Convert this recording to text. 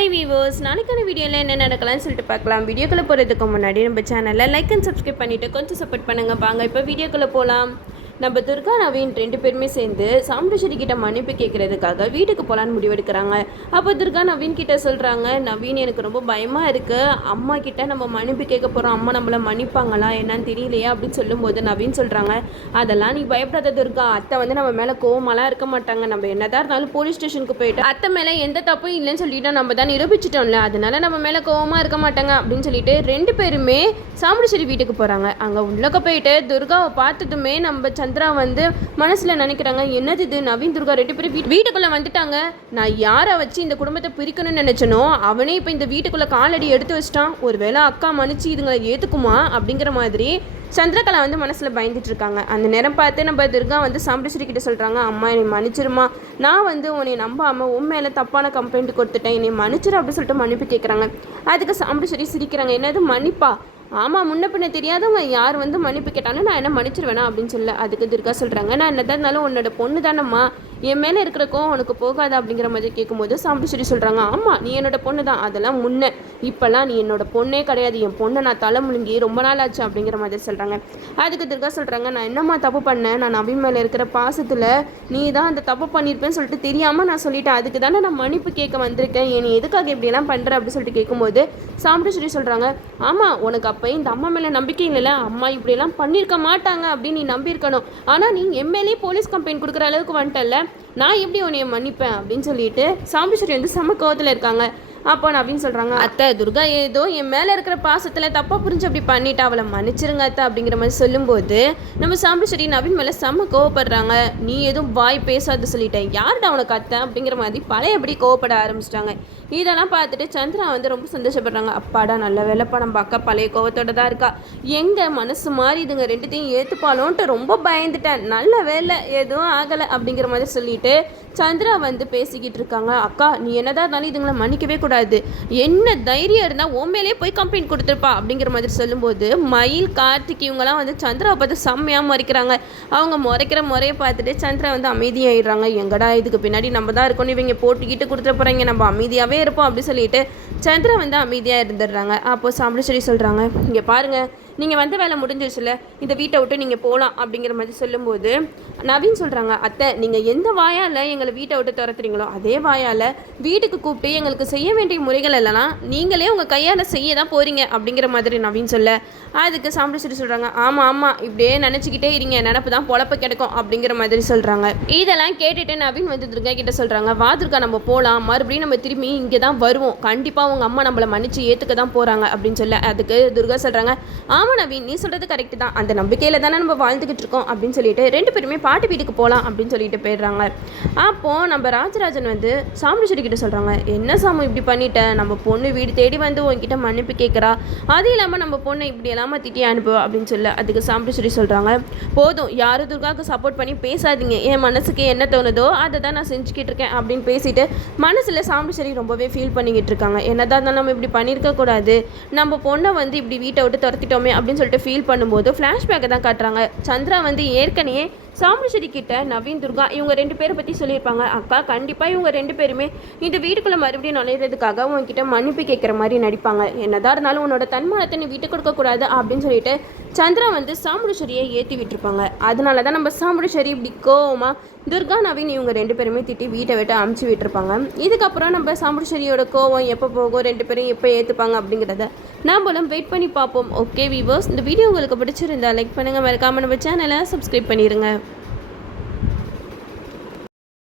Hi viewers, நாளைக்கான வீடியோவில் என்ன நடக்கலாம்னு சொல்லிட்டு பார்க்கலாம். வீடியோக்குள்ளே போகிறதுக்கு முன்னாடி நம்ம சேனலில் லைக் அண்ட் சப்ஸ்கிரைப் பண்ணிவிட்டு கொஞ்சம் சப்போர்ட் பண்ணுங்கள். வாங்க இப்போ வீடியோக்குள்ளே போகலாம். நம்ம துர்கா நவீன் ரெண்டு பேருமே சேர்ந்து சாமுண்டேஸ்வரி கிட்ட மன்னிப்பு கேட்கறதுக்காக வீட்டுக்கு போகலான்னு முடிவெடுக்கிறாங்க. அப்போ துர்கா நவீன் கிட்ட சொல்கிறாங்க, நவீன் எனக்கு ரொம்ப பயமாக இருக்குது, அம்மா கிட்ட நம்ம மன்னிப்பு கேட்க போகிறோம், அம்மா நம்மளை மன்னிப்பாங்களா என்னன்னு தெரியலையா அப்படின்னு சொல்லும்போது நவீன் சொல்கிறாங்க, அதெல்லாம் நீ பயப்படாத துர்கா, அத்தை வந்து நம்ம மேலே கோவமெல்லாம் இருக்க மாட்டாங்க, நம்ம என்னதான் இருந்தாலும் போலீஸ் ஸ்டேஷனுக்கு போயிட்டு அத்தை மேலே எந்த தப்பும் இல்லைன்னு சொல்லிட்டு நம்ம தான் நிரூபிச்சிட்டோம்ல, அதனால நம்ம மேலே கோவமாக இருக்க மாட்டாங்க அப்படின்னு சொல்லிட்டு ரெண்டு பேருமே சாமுண்டேஸ்வரி வீட்டுக்கு போகிறாங்க. அங்கே உள்ளக்க போயிட்டு துர்காவை பார்த்ததுமே நம்ம சந்திரா வந்து மனசில் நினைக்கிறாங்க, என்னது இது நவீன் துர்கா ரெண்டு பேரும் வீட்டுக்குள்ளே வந்துட்டாங்க, நான் யாரை வச்சு இந்த குடும்பத்தை பிரிக்கணும்னு நினச்சனோ அவனே இப்போ இந்த வீட்டுக்குள்ளே காலடி எடுத்து வச்சிட்டான், ஒருவேளை அக்கா மன்னிச்சு இதுங்களை ஏற்றுக்குமா அப்படிங்கிற மாதிரி சந்திரகலா வந்து மனசில் பயந்துட்டு இருக்காங்க. அந்த நேரம் பார்த்து நம்ம துர்கா வந்து சாமுண்டேஸ்வரி கிட்ட சொல்கிறாங்க, அம்மா என்னை மன்னிச்சிருமா, நான் வந்து உன்னை நம்பாமல் உன் மேலே தப்பான கம்ப்ளைண்ட் கொடுத்துட்டேன், என்னை மன்னிச்சிரு அப்படின்னு சொல்லிட்டு மன்னிப்பு கேட்குறாங்க. அதுக்கு சாமுண்டேஸ்வரி சிரிக்கிறாங்க, என்னது மன்னிப்பா, ஆமாம் முன்ன பின்ன தெரியாதவங்க யார் வந்து மன்னிப்பு கேட்டாலும் நான் என்ன மன்னிச்சிருவேனா அப்படின்னு சொல்ல. அதுக்கு துர்கா சொல்கிறாங்க, நான் என்னதான் இருந்தாலும் உன்னோட பொண்ணு தானம்மா, என் மேலே இருக்கிறக்கோ உனக்கு போகாது அப்படிங்கிற மாதிரி கேட்கும்போது சாமுண்டேஸ்வரி சொல்கிறாங்க, ஆமாம் நீ என்னோட பொண்ணு தான், அதெல்லாம் முன்ன, இப்போல்லாம் நீ என்னோட பொண்ணே கிடையாது, என் பொண்ணை நான் தலை முழுங்கி ரொம்ப நாள் ஆச்சு அப்படிங்கிற மாதிரி சொல்கிறாங்க. அதுக்கு துர்கா சொல்கிறாங்க, நான் என்னம்மா தப்பு பண்ணேன், நான் நவீன் மேலே இருக்கிற பாசத்தில் நீ தான் அந்த தப்பு பண்ணியிருப்பேன்னு சொல்லிட்டு தெரியாமல் நான் சொல்லிட்டேன், அதுக்கு தானே நான் மன்னிப்பு கேட்க வந்திருக்கேன், நீ எதுக்காக இப்படியெல்லாம் பண்ணுற அப்படின்னு சொல்லிட்டு கேட்கும்போது சாமுண்டேஸ்வரி சொல்கிறாங்க, ஆமாம் உனக்கு அப்போ இந்த அம்மா மேலே நம்பிக்கை இல்லைல்ல, அம்மா இப்படியெல்லாம் பண்ணியிருக்க மாட்டாங்க அப்படின்னு நீ நம்பியிருக்கணும், ஆனால் நீ எம்எல்ஏ போலீஸ் கம்ப்ளைண்ட் கொடுக்குற அளவுக்கு வந்துட்டல, நான் எப்படி உன்னைய மன்னிப்பேன் அப்படின்னு சொல்லிட்டு சாமுண்டேஸ்வரி வந்து செம்ம கோவத்தில் இருக்காங்க. அப்போ நவீன் சொல்கிறாங்க, அத்தை துர்கா ஏதோ என் மேலே இருக்கிற பாசத்தில் தப்பாக புரிஞ்சு அப்படி பண்ணிட்டா, அவளை மன்னிச்சிருங்க அத்தை அப்படிங்கிற மாதிரி சொல்லும்போது நம்ம சாமுண்டேஸ்வரி நவீன் மேலே செம்ம கோவப்படுறாங்க. நீ எதுவும் வாய் பேசாது சொல்லிட்டேன், யார்டா உனக்கு அத்தை அப்படிங்கிற மாதிரி பழையபடி கோவப்பட ஆரம்பிச்சிட்டாங்க. இதெல்லாம் பார்த்துட்டு சந்திரா வந்து ரொம்ப சந்தோஷப்படுறாங்க, அப்பாடா நல்ல வேலைப்பா, நம்ம அக்கா பழைய கோவத்தோட தான் இருக்கா, எங்கள் மனசு மாதிரி இதுங்க ரெண்டுத்தையும் ஏற்றுப்பாலோன்ட்டு ரொம்ப பயந்துட்டேன், நல்ல வேலை எதுவும் ஆகலை அப்படிங்கிற மாதிரி சொல்லிட்டு சந்திரா வந்து பேசிக்கிட்டு இருக்காங்க. அக்கா நீ என்னதான் இருந்தாலும் இதுங்களை மன்னிக்கவே கூடாது, என்ன தைரியம் இருந்தால் உண்மையிலே போய் கம்ப்ளைண்ட் கொடுத்துருப்பா அப்படிங்கிற மாதிரி சொல்லும்போது மயில் கார்த்திக் இவங்கெல்லாம் வந்து சந்திராவை பார்த்து செம்மையாக முறைக்கிறாங்க. அவங்க முறைக்கிற முறையை பார்த்துட்டு சந்திரா வந்து அமைதியாகிடுறாங்க. எங்கடா இதுக்கு பின்னாடி நம்ம தான் இருக்கணும், இவங்க போட்டுக்கிட்டு கொடுத்துட போகிறாங்க, நம்ம அமைதியாகவே இருப்போம் அப்படி சொல்லிட்டு சந்திரா வந்து அமைதியாக இருந்துடுறாங்க. அப்போது சாமுண்டேஸ்வரி சொல்கிறாங்க, இங்கே பாருங்கள் நீங்கள் வந்த வேலை முடிஞ்சிருச்சுல, இந்த வீட்டை விட்டு நீங்கள் போகலாம் அப்படிங்கிற மாதிரி சொல்லும்போது நவீன் சொல்கிறாங்க, அத்தை நீங்கள் எந்த வாயால் எங்களை வீட்டை விட்டு துரத்துறீங்களோ அதே வாயால் வீட்டுக்கு கூப்பிட்டு எங்களுக்கு செய்ய வேண்டிய முறைகள் எல்லாம் நீங்களே உங்கள் கையால் செய்ய தான் போகிறீங்க அப்படிங்கிற மாதிரி நவீன் சொல்ல. அதுக்கு சாமுண்டேஸ்வரி சொல்கிறாங்க, ஆமாம் ஆமாம் இப்படியே நினச்சிக்கிட்டே இருங்க, நினப்பு தான் பொழப்ப கிடைக்கும் அப்படிங்கிற மாதிரி சொல்கிறாங்க. இதெல்லாம் கேட்டுட்டு நவீன் வந்து துர்கா கிட்ட சொல்கிறாங்க, வா துர்கா நம்ம போகலாம், மறுபடியும் நம்ம திரும்பி இங்கே தான் வருவோம், கண்டிப்பாக உங்கள் அம்மா நம்மளை மன்னிச்சு ஏற்றுக்க தான் போகிறாங்க அப்படின்னு சொல்ல. அதுக்கு துர்கா சொல்கிறாங்க, ஆமாம் நவீன் நீ சொல்கிறது கரெக்டு தான், அந்த நம்பிக்கையில் தானே நம்ம வாழ்ந்துக்கிட்டு இருக்கோம் அப்படின்னு சொல்லிட்டு ரெண்டு பேருமே பாட்டு வீட்டுக்கு போகலாம் அப்படின்னு சொல்லிட்டு போயிடுறாங்க. அப்போது நம்ம ராஜராஜன் வந்து சாமுண்டேஸ்வரி கிட்ட சொல்கிறாங்க, என்ன சாமு இப்படி பண்ணிட்டேன், நம்ம பொண்ணு வீடு தேடி வந்து உங்ககிட்ட மன்னிப்பு கேட்குறா, அது இல்லாமல் நம்ம பொண்ணை இப்படி எல்லாமல் திட்டி அனுப்புவா அப்படின்னு சொல்ல. அதுக்கு சாமுண்டேஸ்வரி சொல்கிறாங்க, போதும் யாரும் துர்காவுக்கு சப்போர்ட் பண்ணி பேசாதீங்க, என் மனசுக்கு என்ன தோணுதோ அதை தான் நான் செஞ்சுக்கிட்டு இருக்கேன் அப்படின்னு பேசிட்டு மனசில் சாமுண்டேஸ்வரி ரொம்பவே ஃபீல் பண்ணிக்கிட்டு இருக்காங்க. என்னதான் இருந்தாலும் நம்ம இப்படி பண்ணியிருக்கக்கூடாது, நம்ம பொண்ணை வந்து இப்படி வீட்டை விட்டு துரத்திட்டோமே அப்படின்னு சொல்லிட்டு ஃபீல் பண்ணும்போது ஃப்ளாஷ்பேக்கை தான் காட்டுறாங்க. சந்திரா வந்து ஏற்கனவே சாமுண்டேஸ்வரி கிட்ட நவீன் துர்கா இவங்க ரெண்டு பேரை பற்றி சொல்லியிருப்பாங்க, அக்கா கண்டிப்பாக இவங்க ரெண்டு பேருமே இந்த வீட்டுக்குள்ளே மறுபடியும் நுழையிறதுக்காக உங்ககிட்ட மன்னிப்பு கேட்குற மாதிரி நடிப்பாங்க, என்னதான் இருந்தாலும் உன்னோட தன்மானத்தை நீ வீட்டு கொடுக்கக்கூடாது அப்படின்னு சொல்லிட்டு சந்திரா வந்து சாமுண்டேஸ்வரியை ஏற்றி விட்டுருப்பாங்க. அதனால தான் நம்ம சாமுண்டேஸ்வரி இப்படி கோவமாக துர்கா நவீன் இவங்க ரெண்டு பேருமே திட்டி வீட்டை விட்டு அமுச்சு விட்டுருப்பாங்க. இதுக்கப்புறம் நம்ம சாமுண்டேஸ்வரியோட கோவம் எப்போ போகும், ரெண்டு பேரும் எப்போ ஏற்றுப்பாங்க அப்படிங்கிறத நம்மளும் வெயிட் பண்ணி பார்ப்போம். ஓகே வீவர்ஸ், இந்த வீடியோ உங்களுக்கு பிடிச்சிருந்தா லைக் பண்ணுங்கள், மறக்காம நம்ம சேனலை சப்ஸ்கிரைப் பண்ணிடுங்க.